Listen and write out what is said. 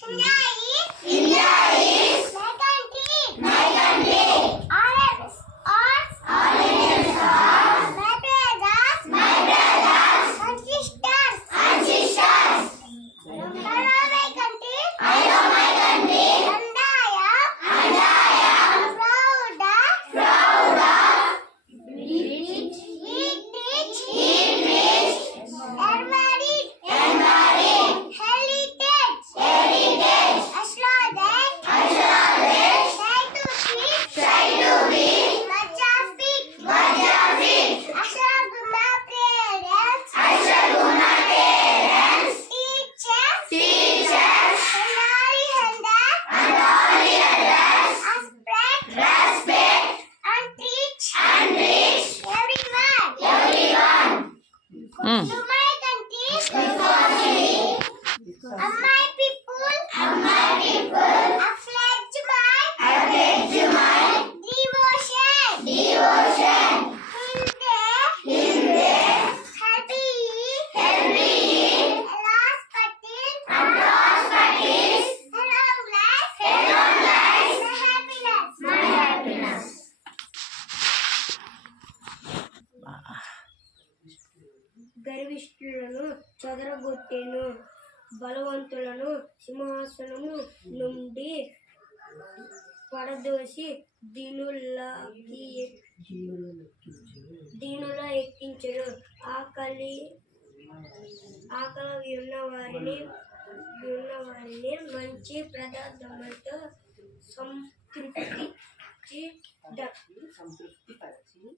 India is my country. My country. All Indians are my brothers. My brothers. And sisters. And sisters. I love my country. I love my country. And I am proud of eat rich, and married, heritage, astrology, try to be, much of it, I shall do my parents, teachers, and all the others, respect, and teach, everyone. To my country, and my people, I pledge my devotion. Hinde, happy, and prosperity, and long life, my happiness. గర్విష్ఠులను చెదరగొట్టెను, బలవంతులను సింహాసనము నుండి పడదోసి దీనుల ఎక్కించెను. ఆకలి ఉన్నవారిని మంచి పదార్థములతో సంతృప్తి